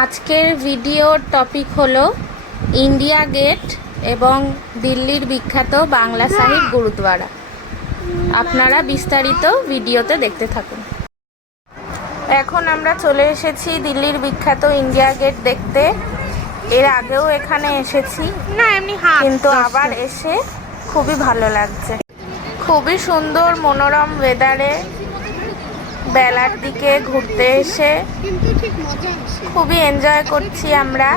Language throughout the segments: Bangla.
আজকের ভিডিওর টপিক হলো ইন্ডিয়া গেট এবং দিল্লির বিখ্যাত বাংলা সাহিব গুরুদ্বারা। আপনারা বিস্তারিত ভিডিওতে দেখতে থাকুন। এখন আমরা চলে এসেছি দিল্লির বিখ্যাত ইন্ডিয়া গেট দেখতে। এর আগেও এখানে এসেছি, কিন্তু আবার এসে খুবই ভালো লাগছে। খুবই সুন্দর মনোরম ওয়েদারে বেলার দিকে ঘুরতে এসে খুবই এনজয় করছি আমরা।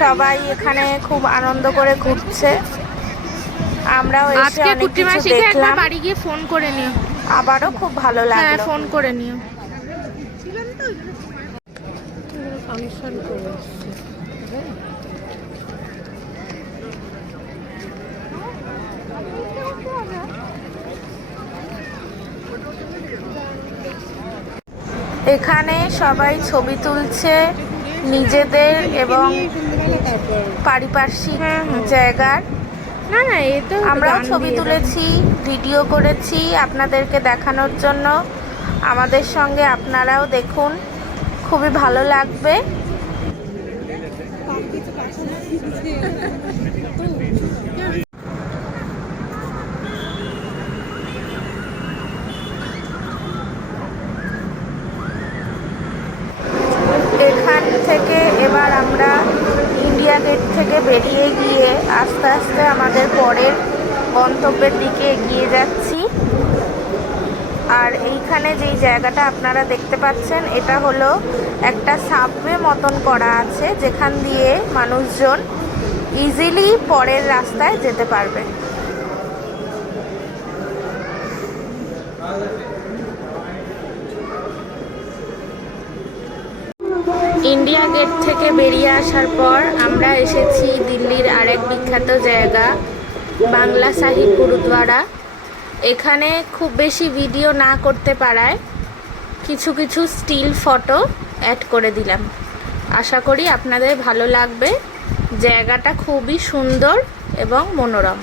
সবাই এখানে খুব আনন্দ করে ঘুরছে, আমরাও এসে অনেক কিছু দেখলাম। বাড়ি গিয়ে ফোন করে নিও, আবারও খুব ভালো লাগলো। ফোন করে নিও। এখানে সবাই ছবি তুলছে নিজেদের এবং পারিপার্শ্বিক জায়গার। আমরাও ছবি তুলেছি, ভিডিও করেছি আপনাদেরকে দেখানোর জন্য। আমাদের সঙ্গে আপনারাও দেখুন, খুবই ভালো লাগবে। এখান থেকে এবার আমরা ইন্ডিয়া গেট থেকে বেরিয়ে গিয়ে আস্তে আস্তে আমাদের পরের গন্তব্যের দিকে এগিয়ে যাচ্ছি। আর এইখানে যেই জায়গাটা আপনারা দেখতে পাচ্ছেন, এটা হলো একটা সাবওয়ে মতন করা আছে, যেখান দিয়ে মানুষজন ইজিলি পরের রাস্তায় যেতে পারবে। ইন্ডিয়া গেট থেকে বেরিয়ে আসার পর আমরা এসেছি দিল্লির আরেক বিখ্যাত জায়গা বাংলা সাহিব গুরুদ্বারা। এখানে খুব বেশি ভিডিও না করতে পারায় কিছু কিছু স্টিল ফটো অ্যাড করে দিলাম। আশা করি আপনাদের ভালো লাগবে। জায়গাটা খুবই সুন্দর এবং মনোরম।